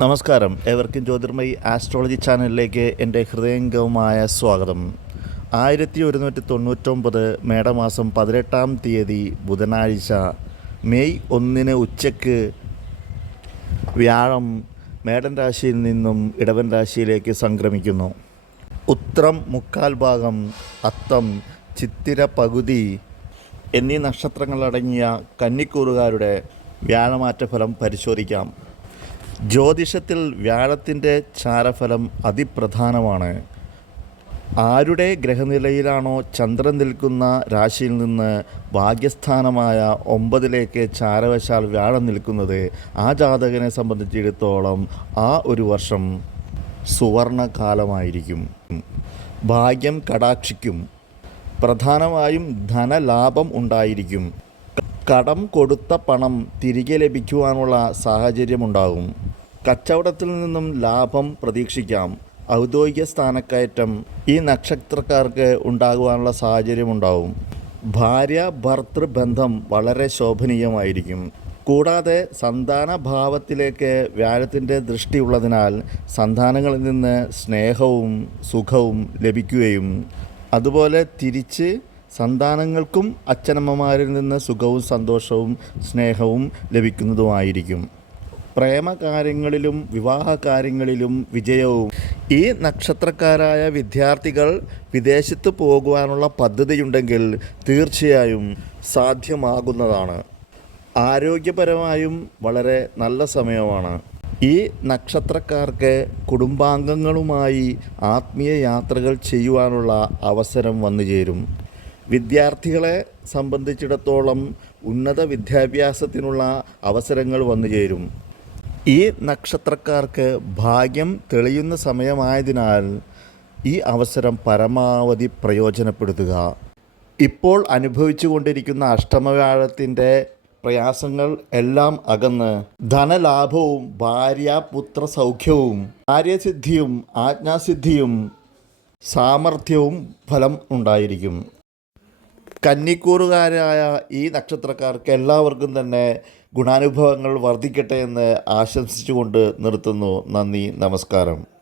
നമസ്കാരം. എവർക്കും ജ്യോതിർമയി ആസ്ട്രോളജി ചാനലിലേക്ക് എന്റെ ഹൃദയംഗവുമായ സ്വാഗതം. ആയിരത്തി ഒരുന്നൂറ്റി തൊണ്ണൂറ്റൊമ്പത് മേടമാസം പതിനെട്ടാം തീയതി ബുധനാഴ്ച മെയ് ഒന്നിന് ഉച്ചയ്ക്ക് വ്യാഴം മേടൻ രാശിയിൽ നിന്നും ഇടവൻ രാശിയിലേക്ക് സംക്രമിക്കുന്നു. ഉത്രം മുക്കാൽ ഭാഗം അത്തം ചിത്തിര പകുതി എന്നീ നക്ഷത്രങ്ങളടങ്ങിയ കന്നിക്കൂറുകാരുടെ വ്യാഴമാറ്റ ഫലം പരിശോധിക്കാം. ജ്യോതിഷത്തിൽ വ്യാഴത്തിന്റെ ചാരഫലം അതിപ്രധാനമാണ്. ആരുടെ ഗ്രഹനിലയിലാണോ ചന്ദ്രൻ നിൽക്കുന്ന രാശിയിൽ നിന്ന് ഭാഗ്യസ്ഥാനമായ ഒമ്പതിലേക്ക് ചാരവശാൽ വ്യാഴം നിൽക്കുന്നത് ആ ജാതകനെ സംബന്ധിച്ചിടത്തോളം ആ ഒരു വർഷം സുവർണകാലമായിരിക്കും. ഭാഗ്യം കടാക്ഷിക്കും. പ്രധാനമായും ധനലാഭം ഉണ്ടായിരിക്കും. കടം കൊടുത്ത പണം തിരികെ ലഭിക്കുവാനുള്ള സാഹചര്യമുണ്ടാകും. കച്ചവടത്തിൽ നിന്നും ലാഭം പ്രതീക്ഷിക്കാം. ഔദ്യോഗിക സ്ഥാനക്കയറ്റം ഈ നക്ഷത്രക്കാർക്ക് ഉണ്ടാകുവാനുള്ള സാഹചര്യമുണ്ടാവും ഭാര്യ ഭർത്തൃ ബന്ധം വളരെ ശോഭനീയമായിരിക്കും. കൂടാതെ സന്താന ഭാവത്തിലേക്ക് വ്യാഴത്തിന്റെ ദൃഷ്ടിയുള്ളതിനാൽ സന്താനങ്ങളിൽ നിന്ന് സ്നേഹവും സുഖവും ലഭിക്കുകയും അതുപോലെ തിരിച്ച് സന്താനങ്ങൾക്കും അച്ഛനമ്മമാരിൽ നിന്ന് സുഖവും സന്തോഷവും സ്നേഹവും ലഭിക്കുന്നതുമായിരിക്കും. പ്രേമകാര്യങ്ങളിലും വിവാഹ കാര്യങ്ങളിലും വിജയവും ഈ നക്ഷത്രക്കാരായ വിദ്യാർത്ഥികൾ വിദേശത്ത് പോകുവാനുള്ള പദ്ധതിയുണ്ടെങ്കിൽ തീർച്ചയായും സാധ്യമാകുന്നതാണ്. ആരോഗ്യപരമായും വളരെ നല്ല സമയമാണ്. ഈ നക്ഷത്രക്കാർക്ക് കുടുംബാംഗങ്ങളുമായി ആത്മീയ യാത്രകൾ ചെയ്യുവാനുള്ള അവസരം വന്നു ചേരും വിദ്യാർത്ഥികളെ സംബന്ധിച്ചിടത്തോളം ഉന്നത വിദ്യാഭ്യാസത്തിനുള്ള അവസരങ്ങൾ വന്നു ചേരും. ഈ നക്ഷത്രക്കാർക്ക് ഭാഗ്യം തെളിയുന്ന സമയമായതിനാൽ ഈ അവസരം പരമാവധി പ്രയോജനപ്പെടുത്തുക. ഇപ്പോൾ അനുഭവിച്ചു കൊണ്ടിരിക്കുന്ന അഷ്ടമവ്യാഴത്തിന്റെ പ്രയാസങ്ങൾ എല്ലാം അകന്ന് ധനലാഭവും ഭാര്യ പുത്ര സൗഖ്യവും കാര്യസിദ്ധിയും ആജ്ഞാസിദ്ധിയും സാമർഥ്യവും ഫലം ഉണ്ടായിരിക്കും. കന്നിക്കൂറുകാരായ ഈ നക്ഷത്രക്കാർക്ക് എല്ലാവർക്കും തന്നെ ഗുണാനുഭവങ്ങൾ വർദ്ധിക്കട്ടെ എന്ന് ആശംസിച്ചുകൊണ്ട് നിർത്തുന്നു. നന്ദി നമസ്കാരം.